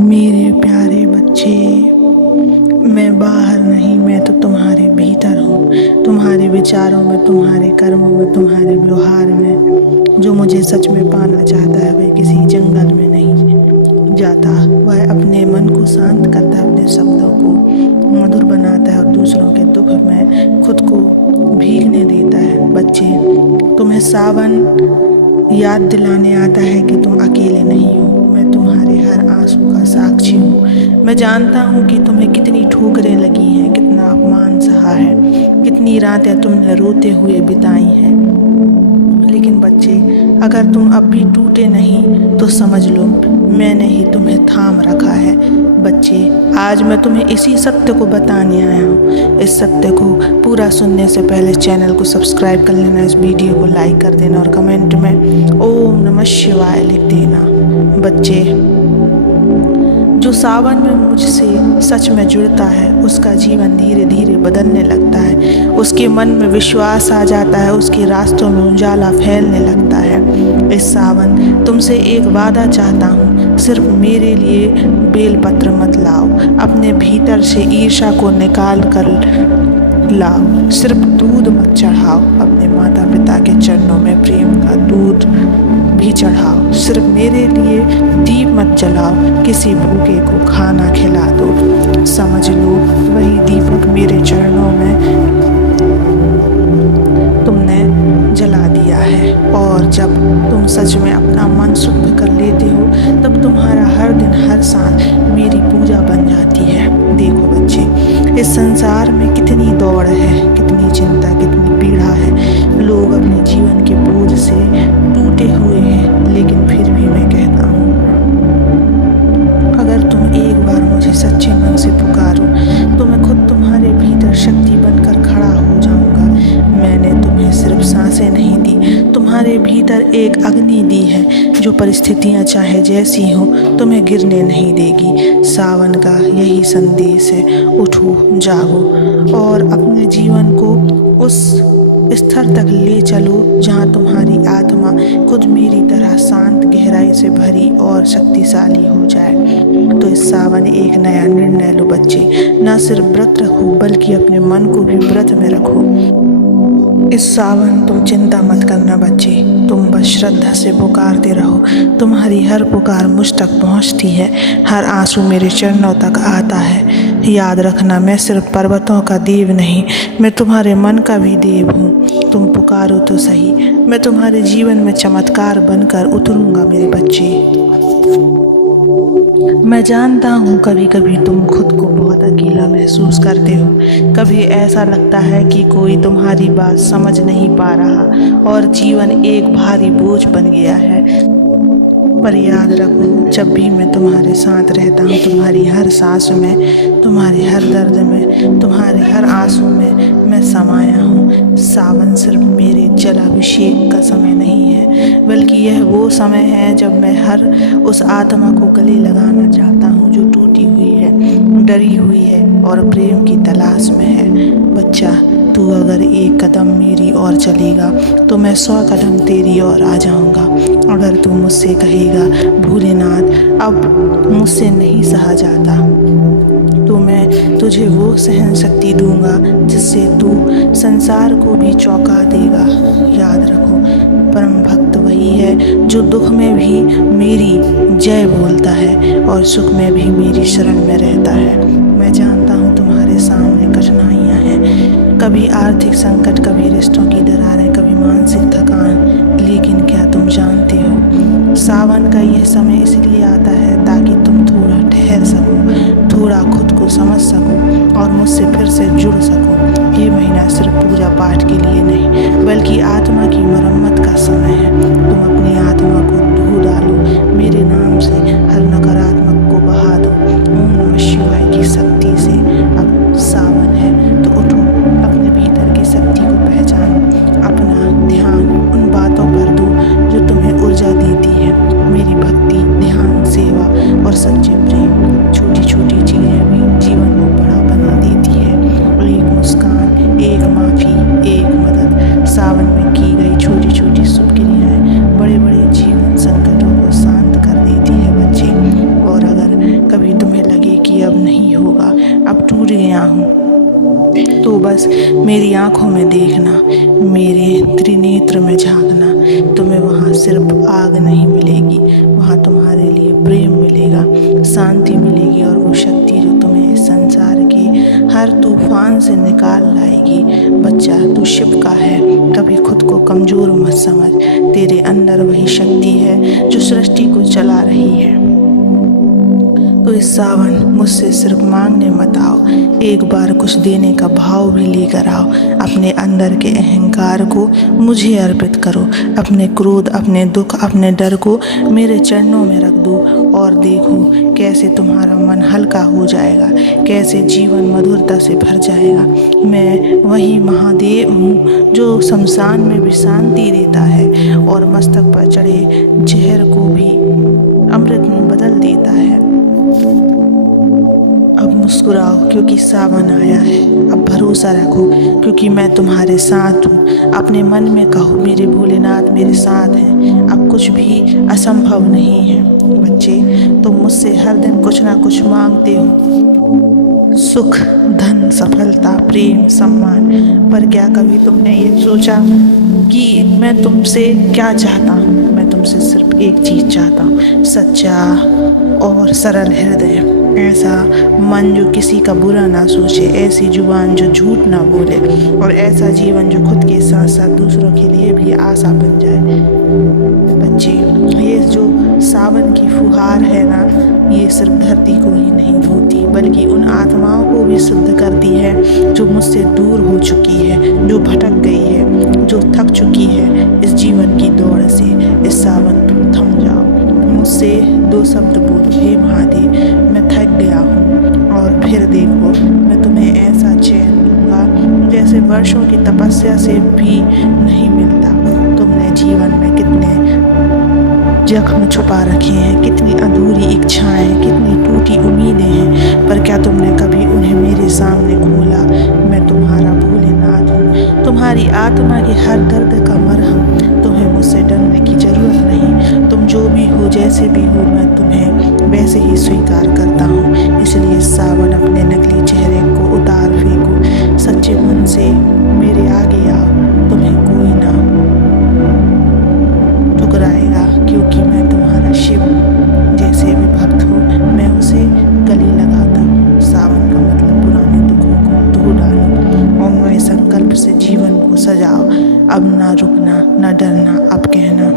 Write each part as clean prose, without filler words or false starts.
मेरे प्यारे बच्चे, मैं बाहर नहीं, मैं तो तुम्हारे भीतर हूँ। तुम्हारे विचारों में, तुम्हारे कर्मों में, तुम्हारे व्यवहार में। जो मुझे सच में पाना चाहता है वह किसी जंगल में नहीं जाता, वह अपने मन को शांत करता है, अपने शब्दों को मधुर बनाता है और दूसरों के दुख में खुद को भीगने देता है। बच्चे, तुम्हें सावन याद दिलाने आता है कि तुम अकेले नहीं हो। मैं तुम्हारे हर आंसू का साक्षी हूँ। मैं जानता हूँ कि तुम्हें कितनी ठोकरें लगी हैं, कितना अपमान सहा है, कितनी रातें तुमने रोते हुए बिताई हैं। लेकिन बच्चे, अगर तुम अब भी टूटे नहीं तो समझ लो मैंने ही तुम्हें थाम रखा है। बच्चे, आज मैं तुम्हें इसी सत्य को बताने आया हूँ। इस सत्य को पूरा सुनने से पहले चैनल को सब्सक्राइब कर लेना, इस वीडियो को लाइक कर देना और कमेंट में ओम नमः शिवाय लिख देना। बच्चे, जो सावन में मुझसे सच में जुड़ता है उसका जीवन धीरे धीरे बदलने लगता है। उसके मन में विश्वास आ जाता है, उसके रास्तों में उजाला फैलने लगता है। इस सावन तुमसे एक वादा चाहता हूँ, सिर्फ मेरे लिए बेलपत्र मत लाओ, अपने भीतर से ईर्ष्या को निकाल कर लाओ। सिर्फ दूध मत चढ़ाओ, अपने माता पिता के चरणों में प्रेम का दूध भी चढ़ाओ। सिर्फ मेरे लिए दीप मत जलाओ, किसी भूखे को खाना खिला दो। समझ लो वही दीपक मेरे चरणों में तुमने जला दिया है। और जब तुम सच में अपना मन शुद्ध कर लेते हो तब तुम्हारा हर दिन हर सांस मेरी पूजा बन जाती है। देखो बच्चे, इस संसार में कितनी दौड़ है, कितनी चिंता, कितनी पीड़ा है। लोग अपने जीवन के बोझ से टूटे हुए हैं, लेकिन फिर भी मैं कहता हूँ अगर तुम एक बार मुझे सच्चे मन से पुकारो तो मैं खुद तुम्हारे भीतर शक्ति बनकर खड़ा हो जाऊंगा। मैंने तुम्हें सिर्फ सांसें नहीं दी, तुम्हारे भीतर एक अग्नि दी है जो परिस्थितियां चाहे जैसी हो तुम्हें गिरने नहीं देगी। सावन का यही संदेश है, उठो, जागो और अपने जीवन को उस स्तर तक ले चलो जहाँ तुम्हारी आत्मा खुद मेरी तरह शांत, गहराई से भरी और शक्तिशाली हो जाए। तो इस सावन एक नया निर्णय लो बच्चे, न सिर्फ व्रत रखो बल्कि अपने मन को भी व्रत में रखो। इस सावन तुम चिंता मत करना बच्चे, तुम बस श्रद्धा से पुकारते रहो। तुम्हारी हर पुकार मुझ तक पहुंचती है, हर आंसू मेरे चरणों तक आता है। याद रखना, मैं सिर्फ पर्वतों का देव नहीं, मैं तुम्हारे मन का भी देव हूँ। तुम पुकारो तो सही, मैं तुम्हारे जीवन में चमत्कार बनकर उतरूंगा मेरे बच्चे। मैं जानता हूँ कभी कभी तुम खुद को बहुत अकेला महसूस करते हो। कभी ऐसा लगता है कि कोई तुम्हारी बात समझ नहीं पा रहा और जीवन एक भारी बोझ बन गया है। पर याद रखो, जब भी मैं तुम्हारे साथ रहता हूँ, तुम्हारी हर सांस में, तुम्हारे हर दर्द में, तुम्हारे हर आंसू में मैं समाया हूँ। सावन सिर्फ मेरे जलाभिषेक का समय नहीं है, बल्कि यह वो समय है जब मैं हर उस आत्मा को गले लगाना चाहता हूँ जो टूटी हुई है, डरी हुई है और प्रेम की तलाश में है। बच्चा, तू अगर एक कदम मेरी ओर चलेगा तो मैं 100 कदम तेरी ओर आ जाऊंगा। अगर तू मुझसे कहेगा भोलेनाथ अब मुझसे नहीं सहा जाता, तो मैं तुझे वो सहन शक्ति दूंगा जिससे तू संसार को भी चौंका देगा। याद रखो, परम भक्त वही है जो दुख में भी मेरी जय बोलता है और सुख में भी मेरी शरण में रहता है। मैं जानता हूँ तुम्हारे सामने कठिनाइयाँ हैं, कभी आर्थिक संकट, कभी रिश्तों की दरारें, कभी मानसिक थकान, लेकिन क्या तुम जानते हो सावन का यह समय इसलिए आता है ताकि तुम थोड़ा ठहर सको, थोड़ा खुद को समझ सको और मुझसे फिर से जुड़ सको। ये महीना सिर्फ पूजा पाठ के लिए नहीं बल्कि आत्मा की मरम्मत का समय है। तुम अपनी आत्मा को धो डालो, मेरे नाम से हर नकारात्मक को बहा दो। ओम नमः शिवाय की शक्ति से अब सावन है तो उठो, अपने भीतर की शक्ति को पहचानो, अपना ध्यान उन बातों पर दो जो तुम्हें ऊर्जा देती है। मेरी भक्ति, ध्यान, सेवा और सच्चे प्रेम, छोटी छोटी चीज़ें भी जीवन को बड़ा बना देती है। एक मुस्कान, एक माफ़ी, एक मदद, सावन में की गई छोटी छोटी शुभ क्रियाएं बड़े बड़े जीवन संकटों को शांत कर देती है बच्चे। कभी तुम्हें लगे कि अब नहीं होगा, अब टूट गया हूँ, तो बस मेरी आँखों में देखना, मेरे त्रिनेत्र में झांकना। तुम्हें वहाँ सिर्फ आग नहीं मिलेगी, वहाँ तुम्हारे लिए प्रेम मिलेगा, शांति मिलेगी और वो शक्ति जो तुम्हें इस संसार के हर तूफान से निकाल लाएगी। बच्चा, तू शिव का है, कभी खुद को कमज़ोर मत समझ। तेरे अंदर वही शक्ति है जो सृष्टि को चला रही है। तो इस सावन मुझसे सिर्फ मांगने मत आओ, एक बार कुछ देने का भाव भी लेकर आओ। अपने अंदर के अहंकार को मुझे अर्पित करो, अपने क्रोध, अपने दुख, अपने डर को मेरे चरणों में रख दो और देखो कैसे तुम्हारा मन हल्का हो जाएगा, कैसे जीवन मधुरता से भर जाएगा। मैं वही महादेव हूँ जो शमशान में भी शांति देता है और मस्तक पर चढ़े जहर को भी अमृत में बदल देता है। अब मुस्कुराओ क्योंकि सावन आया है, अब भरोसा रखो क्योंकि मैं तुम्हारे साथ हूँ। अपने मन में कहो मेरे भोलेनाथ मेरे साथ हैं, अब कुछ भी असंभव नहीं है। बच्चे, तुम मुझसे हर दिन कुछ ना कुछ मांगते हो, सुख, धन, सफलता, प्रेम, सम्मान, पर क्या कभी तुमने ये सोचा कि मैं तुमसे क्या चाहता हूँ? मैं तुमसे सिर्फ एक चीज़ चाहता हूँ, सच्चा और सरल हृदय, ऐसा मन जो किसी का बुरा ना सोचे, ऐसी जुबान जो झूठ ना बोले और ऐसा जीवन जो खुद के साथ साथ दूसरों के लिए भी आशा बन जाए। बच्चे, ये जो सावन की फुहार है ना, ये सिर्फ धरती को ही नहीं धोती बल्कि उन आत्माओं को भी शुद्ध करती है जो मुझसे दूर हो चुकी है, जो भटक गई है, जो थक चुकी है इस जीवन की दौड़ से। इस सावन तुम थम जाओ, मुझसे दो शब्द बोलो, हे महादेव मैं थक गया हूँ, और फिर देखो मैं तुम्हें ऐसा चैन दूंगा जैसे वर्षों की तपस्या से भी नहीं मिलता। तुमने जीवन में कितने जख्म छुपा रखे हैं, कितनी अधूरी इच्छाएं, कितनी टूटी उम्मीदें हैं, पर क्या तुमने कभी उन्हें मेरे सामने खोला? मैं तुम्हारा भोलेनाथ हूँ, तुम्हारी आत्मा के हर दर्द का मरहम। तुम्हें मुझसे डरने की ज़रूरत नहीं, तुम जो भी हो, जैसे भी हो, मैं तुम्हें वैसे ही स्वीकार करता हूँ। इसलिए सावन अपने नकली चेहरे को उतार फेंको, सच्चे मन से मेरे आगे आओ, तुम्हें कोई ना ठुकराएगा क्योंकि मैं तुम्हारा शिव हूँ। जैसे भी भक्त हो मैं उसे गले लगाता हूँ। सावन का मतलब पुराने दुखों को धो डालो और नए संकल्प से जीवन को सजाओ। अब ना रुकना, ना डरना, अब कहना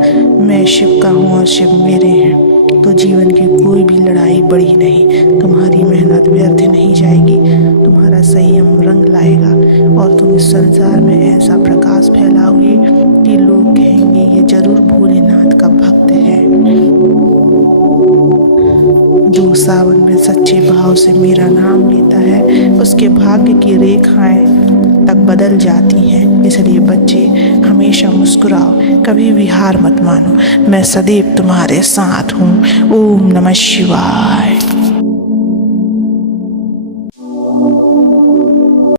मैं शिव का हूँ और शिव मेरे हैं, तो जीवन की कोई भी लड़ाई बड़ी नहीं, तुम्हारी मेहनत व्यर्थ नहीं जाएगी, तुम्हारा संयम रंग लाएगा और तुम इस संसार में ऐसा प्रकाश फैलाओगे कि लोग कहेंगे ये जरूर भोलेनाथ का भक्त है। जो सावन में सच्चे भाव से मेरा नाम लेता है उसके भाग्य की रेखाएं तक बदल जाती हैं। इसलिए बच्चे हमेशा मुस्कुराओ, कभी भी हार मत मानो, मैं सदैव तुम्हारे साथ हूँ। ओम नमः शिवाय।